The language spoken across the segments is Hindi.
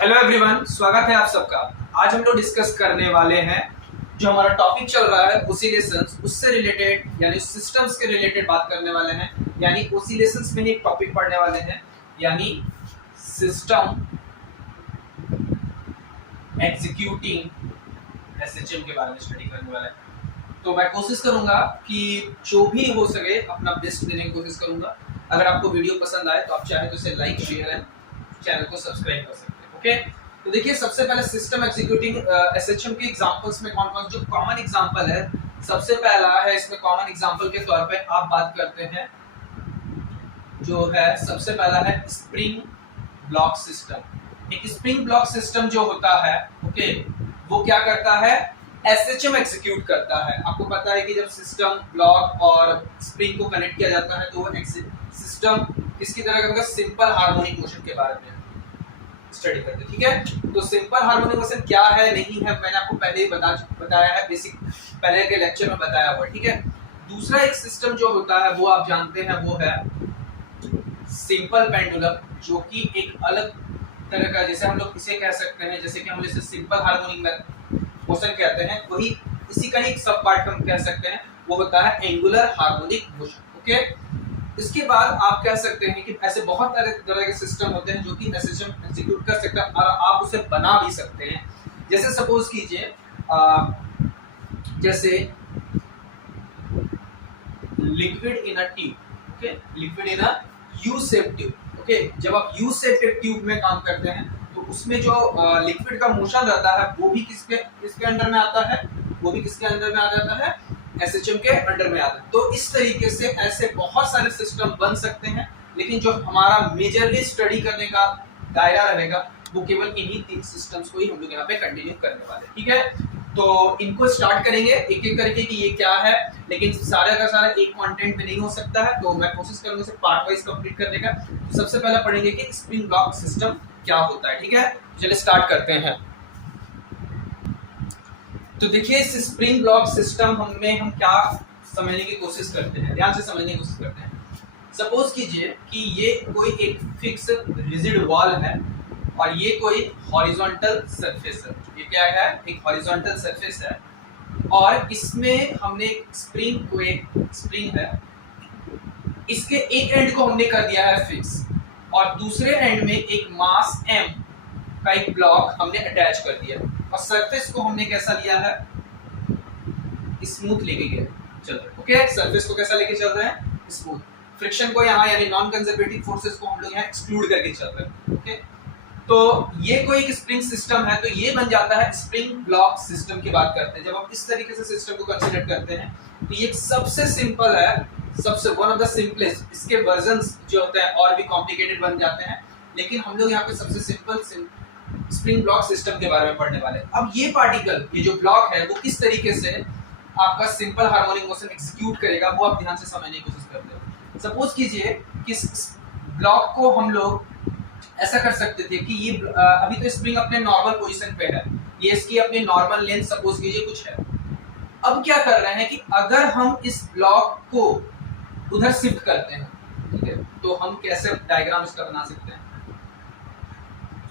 हेलो एवरीवन, स्वागत है आप सबका। आज हम लोग डिस्कस करने वाले हैं जो हमारा टॉपिक चल रहा है ओसिलेशंस, उससे रिलेटेड यानी सिस्टम्स के रिलेटेड बात करने वाले हैं। यानी ओसिलेशंस में ही एक टॉपिक पढ़ने वाले हैं, यानी सिस्टम एग्जीक्यूटिंग एसएचएम के बारे में स्टडी करने वाले हैं। तो मैं कोशिश करूंगा कि जो भी हो सके अपना बेस्ट देने की कोशिश करूंगा। अगर आपको वीडियो पसंद आए तो आप चाहे तो इसे लाइक, शेयर एंड चैनल को सब्सक्राइब कर सकते हैं। ओके, तो देखिए सबसे पहले सिस्टम एग्जीक्यूटिंग एसएचएम के एग्जांपल्स में कौन-कौन जो कॉमन एग्जांपल है। सबसे पहला है, इसमें कॉमन एग्जांपल के तौर पे आप बात करते हैं जो है, सबसे पहला है स्प्रिंग ब्लॉक सिस्टम। एक स्प्रिंग ब्लॉक सिस्टम जो होता है, ओके, वो क्या करता है, एसएचएम एग्जीक्यूट करता है। आपको पता है कि जब सिस्टम ब्लॉक और स्प्रिंग को कनेक्ट किया जाता है तो वो सिस्टम किसकी तरह का, सिंपल हार्मोनिक मोशन के बारे में स्टडी करते हैं। ठीक है, तो सिंपल हार्मोनिक मोशन क्या है नहीं है मैंने आपको पहले ही बताया है, बेसिक पहले के लेक्चर में बताया हुआ। ठीक है, दूसरा एक सिस्टम जो होता है वो आप जानते हैं, वो है सिंपल पेंडुलम, जो कि एक अलग तरह का, जैसे हम लोग इसे कह सकते हैं, जैसे कि हम इसे सिंपल हार्मोनिक मोशन कहते हैं, वही इसी का ही सब पार्ट हम कह सकते हैं, वो होता है एंगुलर हार्मोनिक मोशन। ओके, इसके बाद आप कह सकते हैं कि ऐसे बहुत तरह के सिस्टम होते हैं जो कि एसएचएम एग्जीक्यूट कर सकते हैं और आप उसे बना भी सकते हैं। जैसे सपोज कीजिए जैसे liquid in a tube. Okay, liquid in a U shape tube. Okay, जब आप यू शेप ट्यूब में काम करते हैं तो उसमें जो लिक्विड का मोशन रहता है वो भी किसके अंडर में आता है, वो भी किसके अंडर में आ जाता है, एसएचएम के अंडर में आता है। तो इस तरीके से ऐसे बहुत सारे सिस्टम बन सकते हैं, लेकिन जो हमारा मेजरली स्टडी करने का दायरा रहेगा वो केवल इन्हीं तीन सिस्टम्स को ही हम लोग यहाँ पे कंटिन्यू करने वाले हैं। ठीक है, तो इनको स्टार्ट करेंगे एक एक करके कि ये क्या है, लेकिन सारा का सारा एक कंटेंट में नहीं हो सकता है, तो मैं कोशिश करूंगा इसे पार्ट वाइज कंप्लीट करने का। तो सबसे पहले पढ़ेंगे कि स्प्रिंग ब्लॉक सिस्टम क्या होता है। ठीक है, चलिए स्टार्ट करते हैं। तो देखिए इस स्प्रिंग ब्लॉक सिस्टम हम क्या समझने की कोशिश करते हैं, ध्यान से समझने की कोशिश करते हैं। सपोज कीजिए कि ये कोई एक फिक्स रिजिड वॉल है और ये कोई हॉरिजॉन्टल सरफेस है। ये क्या है, एक हॉरिजॉन्टल सरफेस है और इसमें हमने स्प्रिंग है, इसके एक एंड को हमने कर दिया है फिक्स और दूसरे एंड में एक मास m का एक ब्लॉक हमने अटैच कर दिया और सरफेस को हमने कैसा लिया है, स्मूथ लेके गए चल रहे। ओके, सरफेस को कैसा लेके चल रहे हैं, स्मूथ। फ्रिक्शन को यहाँ यानी नॉन कंजर्वेटिव फोर्सेस को हम लोग यहाँ एक्सक्लूड करके चल रहे हैं। ओके, तो ये कोई एक स्प्रिंग सिस्टम है, तो ये बन जाता है स्प्रिंग ब्लॉक सिस्टम की बात करते हैं। जब आप इस तरीके से सिस्टम को कंसीडर करते हैं तो ये सबसे सिंपल है, सबसे वन ऑफ द सिंपलेस्ट। इसके वर्जन्स जो होते हैं और भी कॉम्प्लिकेटेड बन जाते हैं, लेकिन हम लोग यहाँ पे सबसे सिंपल स्प्रिंग ब्लॉक सिस्टम के बारे में पढ़ने वाले हैं। अब ये पार्टिकल, ये जो ब्लॉक है, वो किस तरीके से आपका सिंपल हार्मोनिक मोशन एग्जीक्यूट करेगा वो आप ध्यान से समझने की कोशिश करते हैं। सपोज कीजिए कि ब्लॉक को हम लोग ऐसा कर सकते थे कि ये अभी तो स्प्रिंग अपने नॉर्मल पोजीशन पे है, ये इसकी अपनी नॉर्मल लेंथ सपोज कीजिए कुछ है। अब क्या कर रहे हैं कि अगर हम इस ब्लॉक को उधर शिफ्ट करते हैं, ठीक है, तो हम कैसे डायग्राम इसका बना सकते हैं।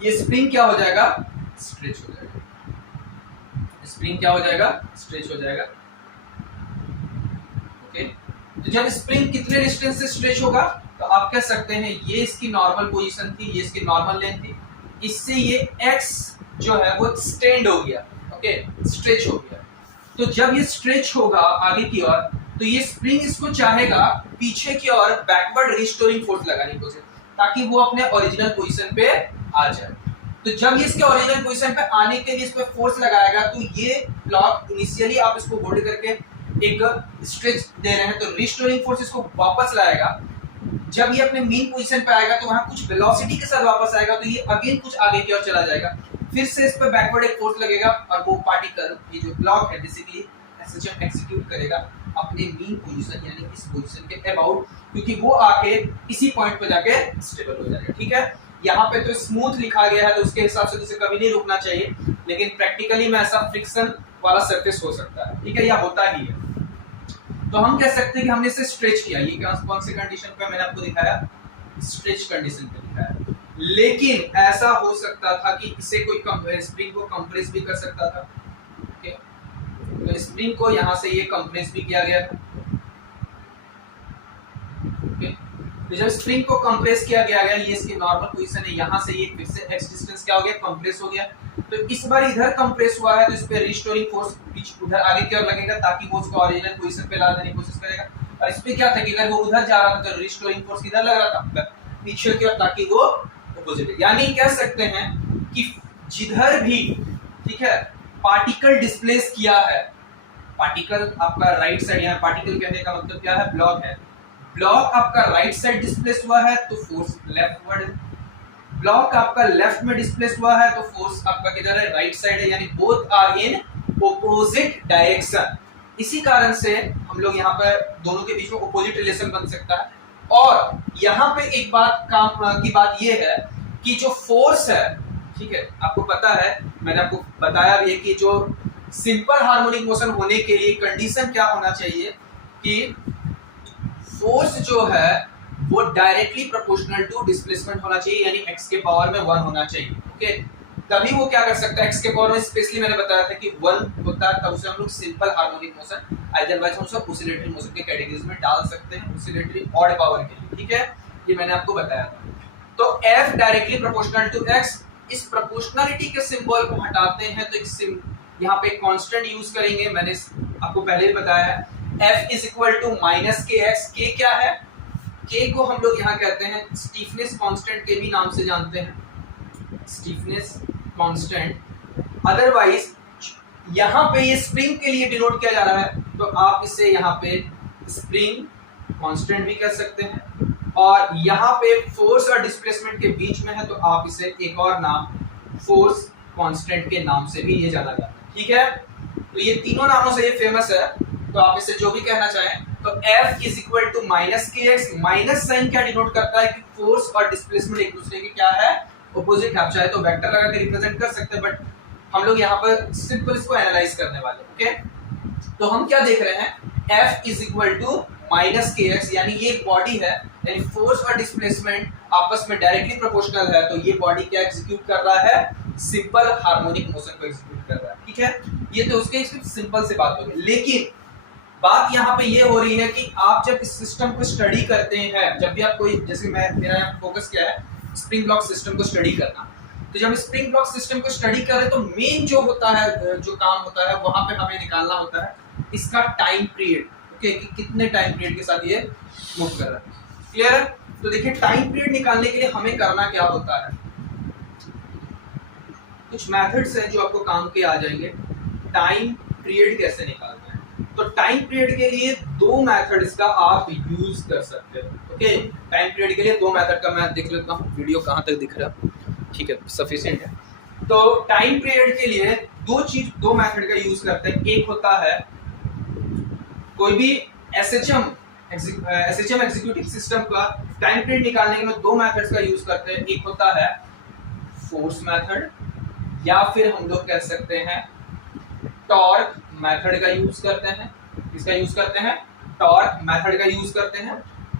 ये स्प्रिंग क्या हो जाएगा, स्ट्रेच हो जाएगा। स्प्रिंग क्या हो जाएगा, स्ट्रेच हो जाएगा। ओके, तो जब स्प्रिंग कितने डिस्टेंस से स्ट्रेच होगा तो आप कह सकते हैं ये इसकी नॉर्मल पोजीशन थी, ये इसकी नॉर्मल लेंथ थी, इससे ये x जो है वो एक्सटेंड हो गया। ओके, स्ट्रेच हो गया। तो जब ये स्ट्रेच होगा आगे की ओर तो ये स्प्रिंग इसको चाहेगा पीछे की ओर बैकवर्ड रिस्टोरिंग फोर्स लगाने की कोशिश, ताकि वो अपने ओरिजिनल पोजीशन पे आ जाए। तो जब ये इसके ओरिजिनल पोजीशन पे आने के लिए इस पे फोर्स लगाएगा तो ये ब्लॉक इनिशियली आप इसको होल्ड करके एक स्ट्रेच दे रहे हैं, तो रिस्टोरिंग फोर्स इसको वापस लाएगा। जब ये अपने मेन पोजीशन पे आएगा तो वहां कुछ वेलोसिटी के साथ वापस आएगा, तो ये अगेन कुछ आगे की ओर चला जाएगा, फिर से इस पे बैकवर्ड एक फोर्स लगेगा और वो पार्टिकल, ये जो ब्लॉक है, बेसिकली एसएचएम एग्जीक्यूट करेगा अपने मेन पोजीशन यानी इस पोजीशन के अबाउट, क्योंकि वो आके इसी पॉइंट पे जाके स्टेबल हो जाएगा। ठीक है, यहाँ पे तो स्मूथ लिखा गया है तो उसके हिसाब से उसे कभी नहीं रुकना चाहिए, लेकिन प्रैक्टिकली में ऐसा फ्रिक्शन वाला सरफेस हो सकता है। ठीक है, या होता ही है। तो हम कह सकते हैं कि हमने इसे स्ट्रेच किया। ये कौन सी कंडीशन पे मैंने आपको दिखाया, स्ट्रेच कंडीशन पे दिखाया। लेकिन ऐसा हो सकता था कि इसे कोई स्प्रिंग को कंप्रेस भी कर सकता था। ओके, तो स्प्रिंग को यहां से ये कंप्रेस भी किया गया था। ओके, तो जब स्प्रिंग को कंप्रेस किया गया ये इसकी नॉर्मल पोजीशन है, यहां से ये फिर से x डिस्टेंस क्या हो गया, कंप्रेस हो गया। तो इस बार इधर कंप्रेस हुआ है तो इस पे रिस्टोरिंग फोर्स बीच उधर आगे की ओर लगेगा ताकि वो उसको ओरिजिनल पोजीशन पे ला देने की कोशिश करेगा। और इस पे क्या था कि अगर वो उधर जा रहा था तो रिस्टोरिंग फोर्स किधर लग रहा था, पीछे की ओर, ताकि वो अपोजिट। यानी कह सकते हैं कि जिधर भी, ठीक है, पार्टिकल डिस्प्लेस किया है, पार्टिकल आपका राइट साइड, यहाँ पार्टिकल कहने का मतलब क्या है, ब्लॉक है, ब्लॉक आपका राइट साइड डिस्प्लेस हुआ है तो फोर्स लेफ्टवर्ड है, ब्लॉक आपका लेफ्ट में डिस्प्लेस हुआ है तो फोर्स आपका किधर है, राइट साइड है, यानी both are in opposite direction. इसी कारण से हम लोग यहाँ पर दोनों के बीच में ऑपोजिट रिलेशन बन सकता है। और यहाँ पे एक बात काम की बात ये है कि जो फोर्स है, ठीक है, आपको पता है, मैंने आपको बताया भी है कि जो सिंपल हार्मोनिक मोशन होने के लिए कंडीशन क्या होना चाहिए कि फोर्स जो है वो डायरेक्टली प्रोपोर्शनल टू डिस्प्लेसमेंट होना चाहिए, यानी x के पावर में 1 होना चाहिए। ओके, तभी वो क्या कर सकता है, x के पावर में, स्पेशली मैंने बताया था कि 1 होता है तब उसे हम लोग सिंपल हार्मोनिक मोशन, अदरवाइज हम उसे ऑसिलेटरी मोशन के कैटेगरीज में डाल सकते हैं, ऑसिलेटरी ऑड पावर के लिए। ठीक है, ये मैंने आपको बताया था। तो f directly proportional to x, इस प्रोपोर्शनलिटी के सिंबल को हटाते हैं तो एक यहाँ पे कांस्टेंट यूज करेंगे, मैंने आपको पहले ही बताया है, F is equal to minus K X. K क्या है, के को हम लोग यहाँ कहते हैं स्टीफनेस कांस्टेंट के भी नाम से जानते हैं, स्टीफनेस कांस्टेंट। अदरवाइज यहाँ पे ये स्प्रिंग के लिए डिनोट किया जा रहा है तो आप इसे यहाँ पे स्प्रिंग कांस्टेंट भी कह सकते हैं, और यहाँ पे फोर्स और डिस्प्लेसमेंट के बीच में है तो आप इसे एक और नाम फोर्स कांस्टेंट के नाम से भी ये जाना जाता है। ठीक है, तो ये तीनों नामों से ये फेमस है, तो आप इसे जो भी कहना चाहें। तो F is equal to minus K X, minus sign क्या डिनोट करता है कि फोर्स और डिस्प्लेसमेंट एक दूसरे के क्या है, ऑपोजिट। आप चाहे तो वेक्टर लगा के रिप्रेजेंट कर सकते हैं, बट हम लोग यहाँ पर सिंपल इसको एनालाइज करने वाले। ओके, तो हम क्या देख रहे हैं, F is equal to minus K X, यानी ये बॉडी है, यानी फोर्स और डिस्प्लेसमेंट आपस में डायरेक्टली प्रोपोर्शनल है, तो ये बॉडी क्या एग्जीक्यूट कर रहा है, सिंपल हार्मोनिक मोशन को एग्जीक्यूट कर रहा है। ठीक है, ये तो उसके सिंपल से बात होगी। लेकिन बात यहाँ पे ये हो रही है कि आप जब इस सिस्टम को स्टडी करते हैं, जब भी आप कोई, जैसे मेरा यहाँ फोकस क्या है, स्प्रिंग ब्लॉक सिस्टम को स्टडी करना, तो जब स्प्रिंग ब्लॉक सिस्टम को स्टडी करें तो मेन जो होता है, जो काम होता है, वहां पे हमें निकालना होता है इसका टाइम पीरियड। ओके, कि कितने टाइम पीरियड के साथ ये मूव कर रहा है। क्लियर है? तो देखिए, टाइम पीरियड निकालने के लिए हमें करना क्या होता है, कुछ मेथड्स हैं जो आपको काम के आ जाएंगे। टाइम पीरियड कैसे निकालना है, तो टाइम पीरियड के लिए दो मेथड्स का आप यूज कर सकते हैं। ओके, टाइम पीरियड के लिए दो मेथड का मैं देख लेता हूँ, वीडियो कहाँ तक दिख रहा है, ठीक है, सफिशिएंट है। तो टाइम पीरियड के लिए दो मेथड का यूज करते हैं। एक होता है कोई भी एसएचएम एग्जीक्यूटिव सिस्टम का टाइम पीरियड निकालने के लिए दो मेथड्स का यूज करते हैं। एक होता है फोर्स मेथड, या फिर हम लोग कह सकते हैं टॉर्क मेथड का यूज करते हैं। इसका यूज करते हैं, टॉर्क मेथड का यूज करते हैं।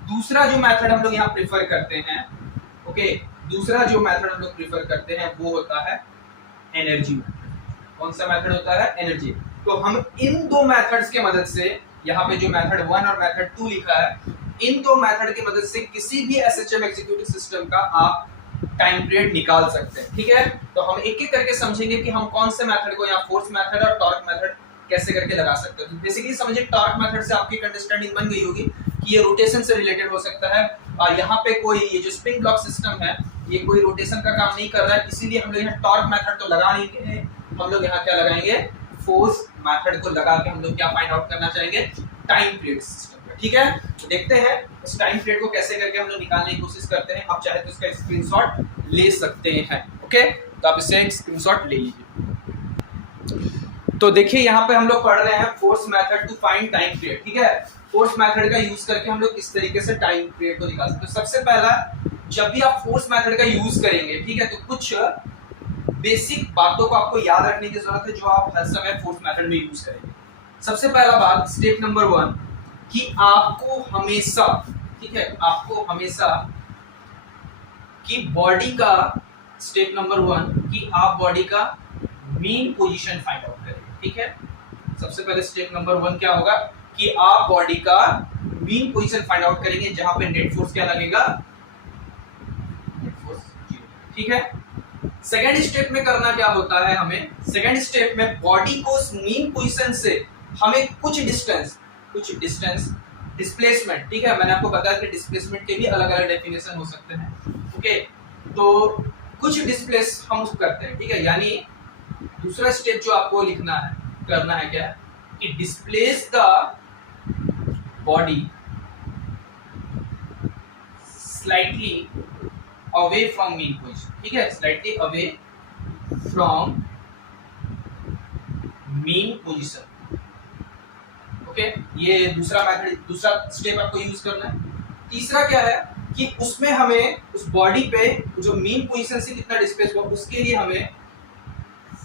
दूसरा जो मेथड हम लोग यहाँ प्रेफर करते हैं, ओके, दूसरा जो मेथड हम लोग प्रेफर करते हैं वो होता है एनर्जी मेथड। कौन सा मेथड होता है, एनर्जी। तो हम इन दो मेथड्स के मदद से, यहाँ पे जो मेथड 1 और मेथड 2 लिखा है, इन दो मेथड की मदद से किसी भी एसएचएम एग्जीक्यूटिव सिस्टम का आप टाइम पीरियड निकाल सकते हैं। ठीक है, तो हम एक एक करके समझेंगे कि हम कौन से मेथड को, यहाँ फोर्स मेथड और टॉर्क मेथड कैसे करके लगा सकते हैं। तो बेसिकली समझिए, टॉर्क मेथड से आपकी अंडरस्टैंडिंग बन गई होगी कि ये रोटेशन से रिलेटेड हो सकता है, और यहाँ पे कोई ये जो स्प्रिंग ब्लॉक सिस्टम है ये कोई रोटेशन का काम नहीं कर रहा है, इसीलिए हम लोग यहाँ टॉर्क मेथड तो लगा नहीं है, हम लोग यहाँ क्या लगाएंगे, फोर्स मेथड को लगा के हम लोग क्या फाइंड आउट करना चाहेंगे, टाइम पीरियड सिस्टम का। ठीक है, तो देखते हैं इस टाइम पीरियड को कैसे करके हम लोग निकालने की कोशिश करते हैं। आप चाहे तो इसका स्क्रीनशॉट ले सकते हैं। ओके, तो आप इससे स्क्रीनशॉट ले लीजिए। तो देखिए, यहाँ पे हम लोग पढ़ रहे हैं force method to find time period. ठीक है, फोर्स मेथड का यूज करके हम लोग किस तरीके से टाइम पीरियड को निकाल सकते हैं। तो सबसे पहला, जब भी आप फोर्स मेथड का यूज करेंगे, ठीक है, तो कुछ बेसिक बातों को आपको याद रखने की जरूरत है जो आप हर समय फोर्स मेथड में यूज करेंगे। सबसे पहला बात, स्टेप नंबर 1, कि आपको हमेशा, ठीक है, आपको हमेशा कि बॉडी का स्टेप नंबर 1 कि आप बॉडी का मीन पोजीशन फाइंड आउट करेंगे। ठीक है, सबसे पहले स्टेप नंबर 1 क्या होगा कि आप बॉडी का मीन पोजीशन फाइंड आउट करेंगे, जहां पे नेट फोर्स क्या लगेगा, नेट फोर्स 0। ठीक है, सेकेंड स्टेप में करना क्या होता है हमें, सेकेंड स्टेप में बॉडी को मीन पोजीशन से हमें कुछ डिस्टेंस डिस्प्लेसमेंट, ठीक है, मैंने आपको बताया कि डिस्प्लेसमेंट के भी अलग अलग डेफिनेशन हो सकते हैं। ओके, तो कुछ डिस्प्लेस हम उसको करते हैं। ठीक है, यानी दूसरा स्टेप जो आपको लिखना है, करना है क्या कि displace the body slightly away from mean position. ठीक है, slightly away from mean position. Okay, ये दूसरा मेथड, दूसरा स्टेप आपको यूज करना है। तीसरा क्या है कि उसमें हमें उस बॉडी पे जो मीन पोजीशन से कितना डिस्प्लेस हुआ उसके लिए हमें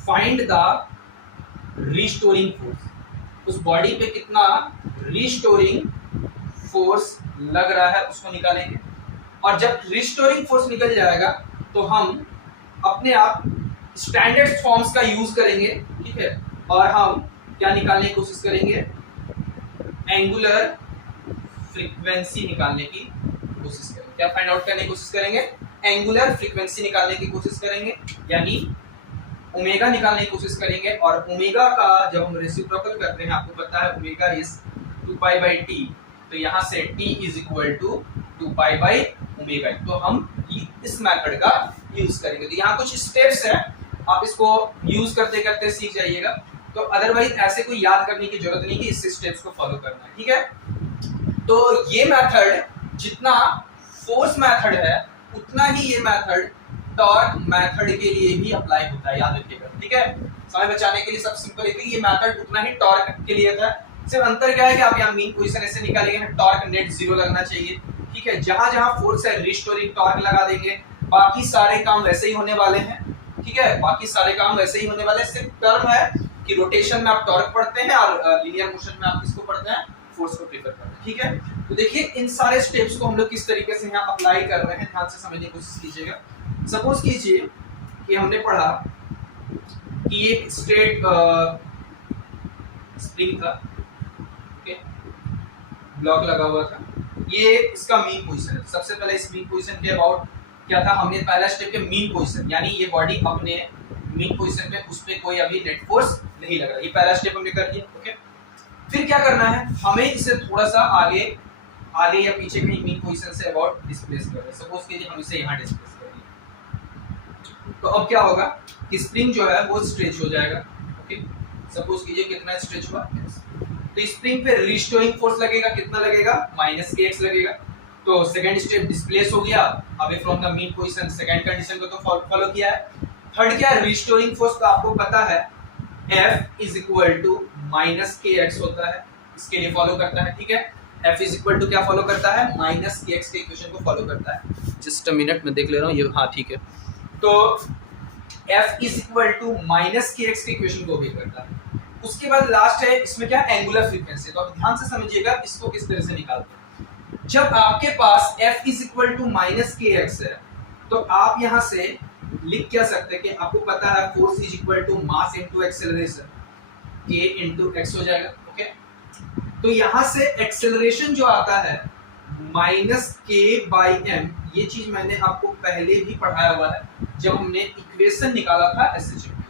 फाइंड द रिस्टोरिंग फोर्स, उस बॉडी पे कितना रिस्टोरिंग फोर्स लग रहा है उसको निकालेंगे। और जब रिस्टोरिंग फोर्स निकल जाएगा तो हम अपने आप स्टैंडर्ड फॉर्म्स का यूज करेंगे। ठीक है, और हम क्या निकालने की कोशिश करेंगे, एंगुलर फ्रीक्वेंसी निकालने की कोशिश करेंगे। क्या फाइंड आउट करने की कोशिश करेंगे, एंगुलर फ्रीक्वेंसी निकालने की कोशिश करेंगे, यानी ओमेगा निकालने की कोशिश करेंगे। और ओमेगा का जब हम रेसिप्रोकल करते हैं, आपको पता है ओमेगा इज 2π/t, तो यहाँ से t इज इक्वल टू 2π/ओमेगा। तो हम इस मेथड का यूज करेंगे। तो यहाँ कुछ स्टेप्स हैं, आप इसको यूज करते करते सीख जाइएगा। तो अदरवाइज ऐसे कोई याद करने की जरूरत नहीं कि इस स्टेप्स को फॉलो करना है। ठीक है, तो ये मेथड जितना फोर्स मेथड है उतना ही ये मेथड टॉर्क मेथड के लिए भी अप्लाई होता है, याद रखिएगा। ठीक है, समय बचाने के लिए सब सिंपल है कि ये मेथड उतना ही टॉर्क के लिए था। सिर्फ अंतर क्या है कि आप यहाँ मीन पोजीशन ऐसे निकालेंगे, टॉर्क नेट 0 लगना चाहिए। ठीक है, जहां जहां फोर्स है रिस्टोरिंग टॉर्क लगा देंगे, बाकी सारे काम वैसे ही होने वाले हैं। ठीक है, बाकी सारे काम वैसे ही होने वाले हैं। सिर्फ टर्म है कि रोटेशन में आप टॉर्क पढ़ते हैं और लीनियर मोशन में आप किसको पढ़ते हैं, फोर्स को प्रेफर करते हैं। ठीक है, तो देखिए इन सारे स्टेप्स को हम लोग किस तरीके से यहाँ अप्लाई कर रहे हैं, ध्यान से समझने की कोशिश कीजिएगा। सपोज कीजिए कि हमने पढ़ा कि एक स्ट्रेट स्प्रिंग था, ओके, ब्लॉक लगा हुआ था, ये इसका मीन पोजीशन है। सबसे पहले इस मीन पोजीशन के अबाउट क्या था, हमने पहला स्टेप के मीन पोजीशन, यानी ये बॉडी अपने मीन पोजीशन पे, उस पे कोई अभी नेट फोर्स नहीं लग रहा, ये पहला स्टेप हमने कर दिया। ओके, फिर क्या करना है, हमें इसे थोड़ा सा आगे या पीछे कहीं mean position say about displace कर रहे हैं। सपोज कीजिए हम इसे यहाँ डिस्प्लेस कर दिए, तो अब क्या होगा कि स्प्रिंग जो है वो स्ट्रेच हो जाएगा। ओके, सपोज कीजिए कितना स्ट्रेच हुआ, तो स्प्रिंग पे रिस्टोरिंग फोर्स लगेगा, कितना लगेगा, -kx लगेगा। तो सेकंड स्टेप डिस्प्लेस हो गया away from the mean position, second condition को तो फॉलो किया है। थर्ड क्या है, रिस्टोरिंग फोर्स का आपको पता है F is equal to -kx होता है, इसके लिए फॉलो करता है। ठीक है, F इज इक्वल टू क्या फॉलो करता है, -kx के इक्वेशन को फॉलो करता है। जस्ट अ मिनट में देख ले रहा हूँ ये, हाँ ठीक है, तो F is equal to -kx के इक्वेशन को भी करता है। उसके बाद लास्ट है इसमें क्या, एंगुलर फ्रीक्वेंसी। तो अब ध्यान से समझिएगा इसको किस तरह से निकालते हैं। जब आपके पास F is equal to -kx है, तो आप यहाँ से लिख क्या सकते हैं कि आपको पता है force is equal to mass into acceleration, k into x हो जाएगा। ओके, तो यहाँ से एक्सेलरेशन जो आता है -k/m, ये चीज मैंने आपको पहले भी पढ़ाया हुआ है जब हमने इक्वेशन निकाला था SHM में।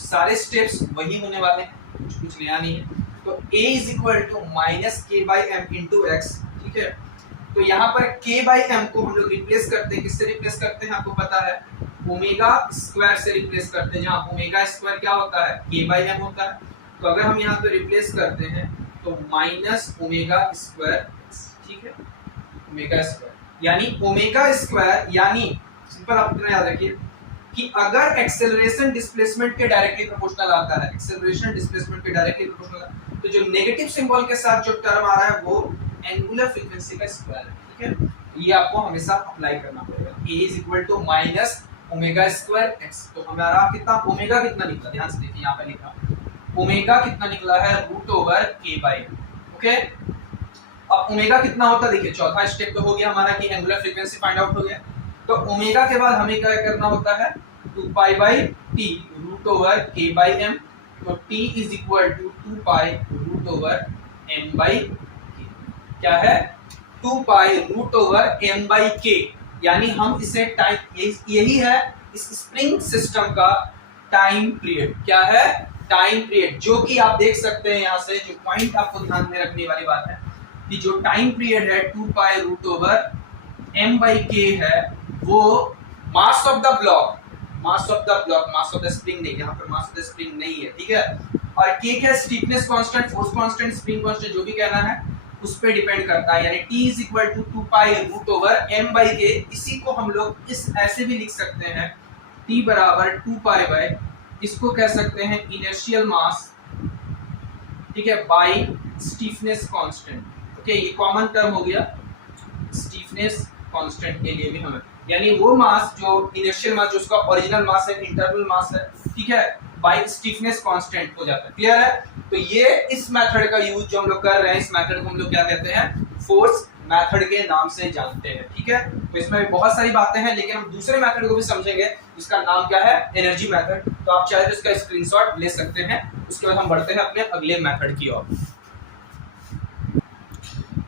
सारे स्टेप्स वही होने वाले हैं, कुछ नया नहीं है। तो a is equal to -k/m into x। ठीक है, तो यहाँ पर k/m को हम लोग रिप्लेस करते हैं, किससे रिप्लेस करते हैं, आपको पता है ओमेगा स्क्वायर से रिप्लेस करते हैं, जहाँ ओमेगा स्क्वायर क्या होता है, k/m होता है। तो अगर हम यहाँ पे रिप्लेस करते हैं तो -ओमेगा स्क्वायर, ठीक है, ओमेगा स्क्वायर, यानी ओमेगा स्क्वायर, यानी सिंपल आप इतना याद रखिए कि अगर एक्सेलरेशन डिस्प्लेसमेंट के डायरेक्टली प्रोपोर्शनल आता है, एक्सेलरेशन डिस्प्लेसमेंट के डायरेक्टली प्रोपोर्शनल, तो जो नेगेटिव सिंबल के साथ जो टर्म आ रहा है वो एंगुलर फ्रीक्वेंसी का स्क्वायर है। ठीक है, ये आपको हमेशा अप्लाई करना पड़ेगा। a is equal to -omega square x, तो हमारा कितना ओमेगा कितना निकला, ध्यान से देखिए यहाँ पे लिखा ओमेगा कितना निकला है, √k/m। ओके, अब ओमेगा कितना होता है, देखिए चौथा स्टेप तो हो गया हमारा कि एंगुलर फ्रीक्वेंसी फाइंड आउट हो गया। तो तो ओमेगा के बाद हमें क्या करना होता है 2 pi by T root over K by M, तो t is equal to 2 pi root over m by K. क्या है 2 pi root over m by K, यानी हम इसे टाइम, यही है इस स्प्रिंग सिस्टम का टाइम पीरियड। क्या है टाइम पीरियड, जो कि आप देख सकते हैं यहाँ से जो पॉइंट आपको ध्यान में रखने वाली बात है कि जो टाइम पीरियड है 2 pi root over m by K है, वो mass of the block, mass of the spring नहीं, यहाँ पर मास ऑफ द स्प्रिंग नहीं है, ठीक है। और k क्या stiffness constant, force constant, spring constant, जो भी कहना है उस पे डिपेंड करता है, यानी t is equal to 2 pi root over m by K. इसी को हम लोग इस ऐसे भी लिख सकते हैं t बराबर 2 पाई बाई, इसको कह सकते हैं इनर्शियल मास, ठीक है, बाई स्टीफनेस कांस्टेंट। ओके, ये कॉमन टर्म हो गया स्टीफनेस कांस्टेंट के लिए भी हमें, यानी वो मास जो इनिशियल मास, जो उसका ओरिजिनल मास है, इंटरनल मास है, ठीक है, बाय स्टीफनेस कांस्टेंट हो जाता है। क्लियर है? तो ये इस मेथड का यूज जो हम लोग कर रहे हैं, इस मेथड को हम लोग क्या कहते हैं, फोर्स मेथड के नाम से जानते हैं, ठीक है। तो इसमें भी बहुत सारी बातें हैं, लेकिन हम दूसरे मेथड को भी समझेंगे, जिसका नाम क्या है, एनर्जी मेथड। तो आप चाहे तो इसका स्क्रीनशॉट ले सकते हैं। उसके बाद हम बढ़ते हैं अपने अगले मेथड की ओर।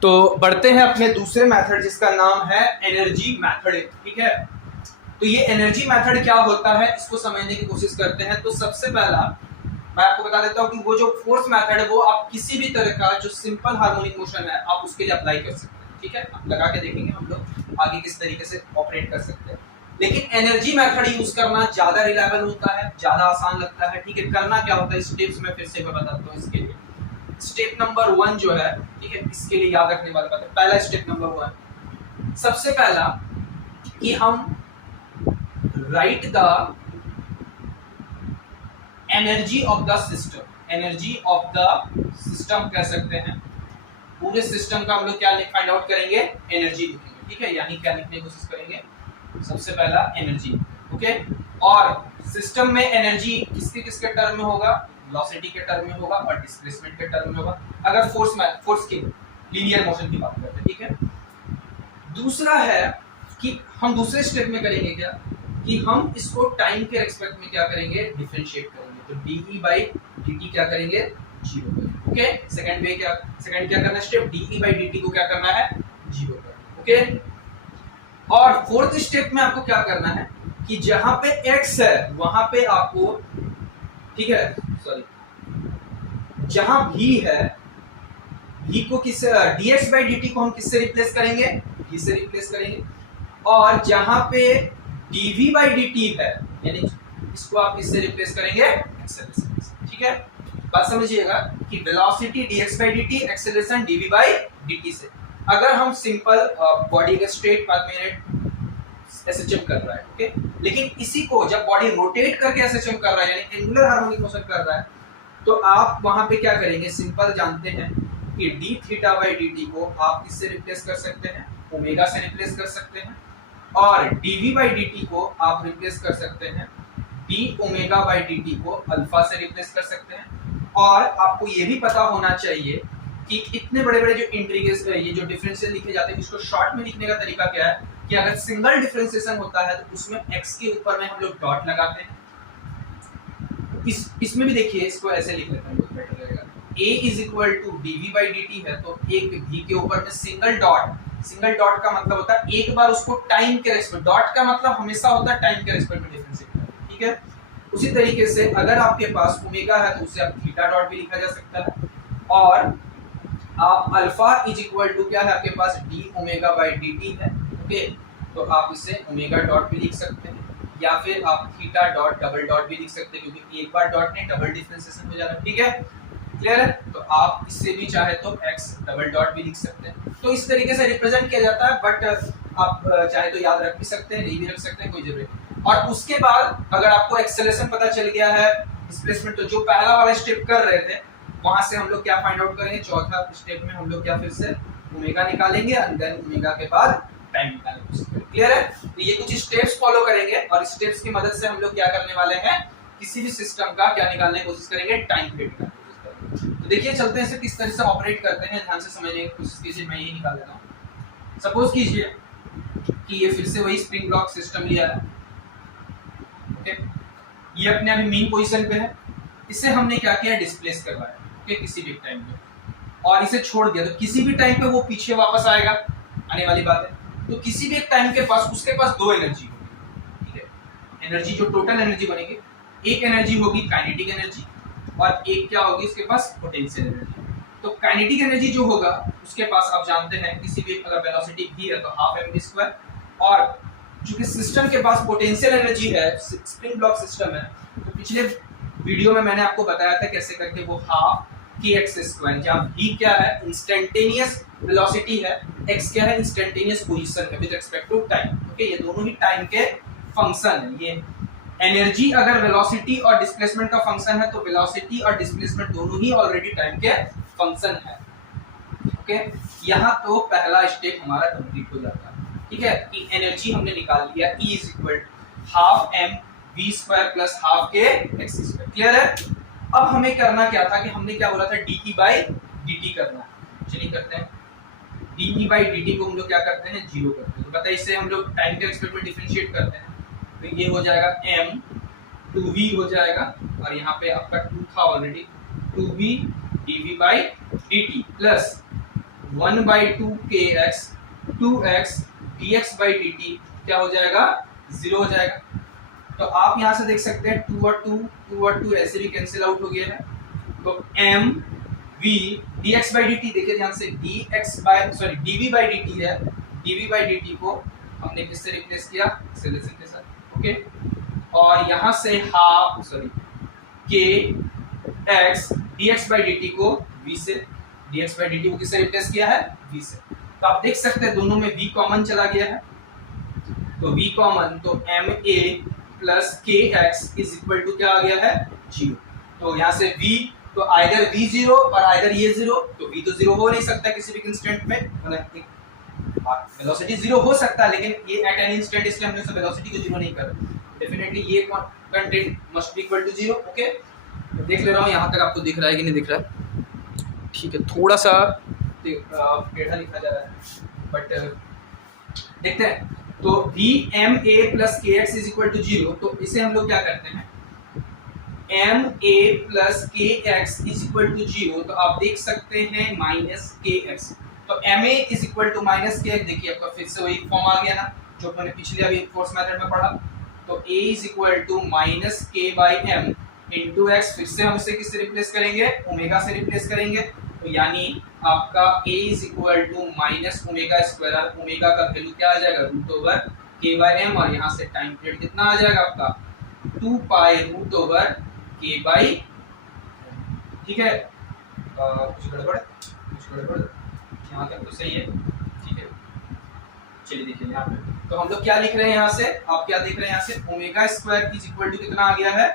तो बढ़ते हैं अपने दूसरे मेथड, जिसका नाम है एनर्जी मेथड, ठीक है। तो ये एनर्जी मेथड क्या होता है, इसको समझने की कोशिश करते हैं। तो सबसे पहला मैं आपको बता देता हूँ कि वो जो फोर्स मेथड है, वो आप किसी भी तरह का जो सिंपल हार्मोनिक मोशन है, आप उसके लिए अप्लाई कर सकते हैं, ठीक है। आप लगा के देखेंगे हम लोग आगे किस तरीके से ऑपरेट कर सकते हैं। लेकिन एनर्जी मेथड यूज करना ज्यादा रिलायबल होता है, ज्यादा आसान लगता है, ठीक है। करना क्या होता है, स्टेप्स में फिर से मैं बताता हूँ इसके लिए। स्टेप नंबर 1 जो है, ठीक है, इसके लिए याद रखने वाली बात है। पहला स्टेप नंबर 1, सबसे पहला कि हम right the energy of the system, energy of the system कह सकते हैं। पूरे सिस्टम का हम लोग क्या फाइंड आउट करेंगे, एनर्जी लिखेंगे, ठीक है। यानी क्या लिखने की कोशिश करेंगे, सबसे पहला एनर्जी, ओके। और सिस्टम में एनर्जी किसके किसके टर्म में होगा, वेलोसिटी के टर्म में होगा और डिस्प्लेसमेंट के टर्म में होगा, अगर फोर्स की लीनियर मोशन की बात करते हैं, ठीक है। दूसरा है कि हम दूसरे स्टेप में करेंगे क्या, कि हम इसको टाइम के रेस्पेक्ट में क्या करेंगे, डिफरेंशिएट करेंगे। तो dE by dt क्या करेंगे, 0 करेंगे, ओके। सेकंड क्या करना है स्टेप, dE by dt को क्या करना है, 0 करना, ओके। और फोर्थ स्टेप में आपको क्या करना है कि जहां पे x है वहां पे आपको, ठीक है, सॉरी, जहां v है, v को किससे, dx by dt को हम किससे रिप्लेस करेंगे, v से रिप्लेस करेंगे। और जहां पे dv by dt है, यानी इसको आप किससे रिप्लेस करेंगे, एक्सेलरेशन से, ठीक है। बात समझिएगा कि velocity dx by dt, acceleration dv by dt से। अगर हम सिंपल बॉडी के स्ट्रेट पाथ में एसएचएम कर रहा है, ओके, लेकिन इसी को जब बॉडी रोटेट करके एसएचएम कर रहा है, यानी एंगुलर हार्मोनिक मोशन कर रहा है, तो आप वहां पे क्या करेंगे, सिंपल जानते हैं कि d थीटा बाई dt को आप किससे रिप्लेस कर सकते हैं, ओमेगा से रिप्लेस कर सकते हैं। और dv बाई dt को आप रिप्लेस कर सकते हैं d ओमेगा बाई dt को अल्फा से रिप्लेस कर सकते हैं। और आपको ये भी पता होना चाहिए कि इतने बड़े बड़े जो इंटीग्रेशन, ये जो डिफरेंशियल लिखे जाते हैं, इसको शॉर्ट में लिखने का तरीका क्या है कि अगर सिंगल डिफरेंशिएशन होता है तो उसमें x के ऊपर में हम लोग डॉट लगाते हैं। इसमें भी देखिए, इसको ऐसे लिख लेते हैं, बहुत बेटर लगेगा। a is equal to dv by dt है, तो एक v के ऊपर में सिंगल डॉट का मतलब होता है एक बार उसको टाइम के रेस्पेक्ट, डॉट का मतलब हमेशा होता है टाइम के रेस्पेक्ट में डिफरेंशिएट करना, ठीक है। उसी तरीके से अगर आपके पास ओमेगा है तो उसे आप थीटा डॉट भी लिखा जा सकता है। और आप अल्फा इज इक्वल टू क्या है, आपके पास d ओमेगा बाई dt है, ओके, तो आप इसे ओमेगा डॉट भी लिख सकते हैं, या फिर आप थीटा डॉट डबल डॉट भी लिख सकते हैं, क्योंकि एक बार डॉट नहीं डबल डिफरेंशिएशन हो जा रहा है, ठीक है। क्लियर है? तो आप इससे भी चाहे तो x डबल डॉट भी लिख सकते हैं। तो इस तरीके से रिप्रेजेंट किया जाता है, बट आप चाहे तो याद रख भी सकते हैं, नहीं भी रख सकते हैं, कोई जरूरत नहीं। और उसके बाद अगर आपको एक्सेलरेशन पता चल गया है, डिस्प्लेसमेंट, तो जो पहला वाला स्टेप कर रहे थे वहां से हम लोग क्या फाइंड आउट करेंगे, चौथा स्टेप में हम लोग क्या फिर से ओमेगा निकालेंगे, एंड देन ओमेगा के बाद टाइम निकालेंगे। क्लियर है? तो ये कुछ स्टेप्स फॉलो करेंगे और स्टेप्स की मदद से हम लोग क्या करने वाले हैं, किसी भी सिस्टम का क्या निकालने की कोशिश करेंगे, टाइम पीरियड निकालने की कोशिश करेंगे। तो देखिए चलते हैं इसे किस तरह से ऑपरेट करते हैं, ध्यान से समझने की कोशिश कीजिए। मैं यही निकाल लेता हूँ। सपोज कीजिए कि ये फिर से वही स्प्रिंग ब्लॉक सिस्टम लिया है। ओके, ये अपने अभी मेन पोजीशन पे है, इसे हमने क्या किया, डिस्प्लेस करवाया। ओके, किसी भी टाइम पे, और इसे छोड़ दिया तो किसी भी टाइम पे वो पीछे वापस आएगा, आने वाली बात है। तो किसी भी एक टाइम के पास उसके पास दो एनर्जी होगी, ठीक है। एनर्जी जो टोटल एनर्जी बनेगी, एक एनर्जी होगी काइनेटिक एनर्जी और एक क्या होगी इसके पास, पोटेंशियल एनर्जी। तो काइनेटिक एनर्जी जो होगा उसके पास आप जानते हैं किसी भी अगर वेलोसिटी v है तो हाफ mv², और चूंकि सिस्टम के पास पोटेंशियल एनर्जी है, स्प्रिंग ब्लॉक सिस्टम है, तो पिछले वीडियो में मैंने आपको बताया था कैसे करके वो हाफ kx², जहाँ v क्या है, इंस्टेंटेनियस वेलोसिटी है, x क्या है, इंस्टेंटेनियस पोजीशन है with respect to time. Okay, ये दोनों ही टाइम के फंक्शन है। ये एनर्जी अगर वेलोसिटी और डिस्प्लेसमेंट का फंक्शन है तो वेलोसिटी और डिस्प्लेसमेंट दोनों ही ऑलरेडी टाइम के फंक्शन है। ओके, यहाँ तो पहला स्टेप हमारा कंप्लीट हो जाता है, ठीक है, कि एनर्जी हमने निकाल लिया, E equal half mv² plus half kx²। Clear है। अब हमें करना क्या था कि हमने क्या बोला था, dE/dt करना है। चलिए करते हैं, dE/dt को हम लोग क्या करते हैं, जीरो करते हैं। तो पता है इससे हम लोग टाइम के रिस्पेक्ट में डिफरेंशिएट करते हैं, तो ये हो जाएगा m 2v हो जाएगा, और यहाँ पे आपका 2 था already, 2v dV/dt plus 1/2 kx 2x dx/dt क्या हो जाएगा, 0 हो जाएगा। तो आप यहाँ से देख सकते हैं 2 और 2 ऐसे भी कैंसिल आउट हो गया है। तो m v dx/dt, देखिए ध्यान से, dv/dt है, dv/dt को हमने किससे रिप्लेस किया, एक्सेलरेशन के साथ। ओके, और यहाँ से हाफ kx dx/dt को v से, dx/dt को किससे रिप्लेस किया है, v से। तो आप देख सकते हैं दोनों में v कॉमन चला गया है, तो v कॉमन, तो ma plus kx is equal to क्या आ गया है, 0। तो यहाँ से v, तो आइदर v 0 और आइदर ये 0, तो v तो 0 हो नहीं सकता किसी भी इंस्टेंट में, वेलोसिटी 0 हो सकता है, लेकिन ये एट एनी इंस्टेंट, इसलिए हमने उसे वेलोसिटी को 0 नहीं कर, डेफिनेटली ये content must be equal to 0। Okay, तो देख ले रहा हूँ यहाँ तक आपको दिख रहा है कि नहीं दिख रहा है, ठीक है, थोड़ा सा टेढ़ा लिखा जा रहा है, बट देखते हैं। तो VMA plus KX is equal to 0, तो इसे हम लोग क्या करते हैं, MA plus KX is equal to 0, तो आप देख सकते हैं माइनस KX, तो MA is equal to minus KX, देखिए आपका फिर से वही फॉर्म आ गया ना जो मैंने पिछले अभी फोर्स मेथड में पढ़ा। तो A is equal to minus K/m into x, फिर से हम इसे किससे रिप्लेस करेंगे, ओमेगा से रिप्लेस करेंगे, तो यानी आपका A is equal to minus ओमेगा², ओमेगा का वैल्यू क्या आ जाएगा, √K/m, और यहाँ से टाइम पीरियड कितना आ जाएगा आपका, 2π√K/m, ठीक है। कुछ गड़बड़ यहाँ तक तो सही है, ठीक है। चलिए देखिए यहाँ पे, तो हम लोग क्या लिख रहे हैं, यहाँ से आप क्या देख रहे हैं, यहाँ से ओमेगा² इज इक्वल टू कितना आ गया है,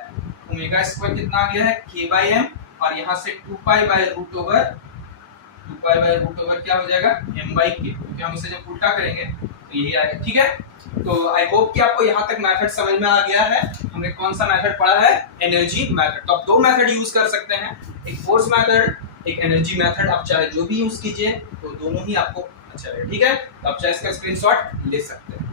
ओमेगा² कितना आ गया है, K/m, और यहाँ से 2π/√2π/√, क्या हो जाएगा, m/k, क्योंकि हम इसे जब उल्टा करेंगे तो यही आएगा, ठीक है। तो आई होप कि आपको यहाँ तक मेथड समझ में आ गया है। हमने कौन सा मेथड पढ़ा है, एनर्जी मेथड। तो आप दो मेथड यूज कर सकते हैं, एक फोर्स मेथड, एक एनर्जी मेथड, आप चाहे जो भी यूज कीजिए, तो दोनों ही आपको अच्छा है, ठीक है। तो आप चाहे इसका स्क्रीनशॉट ले सकते हैं।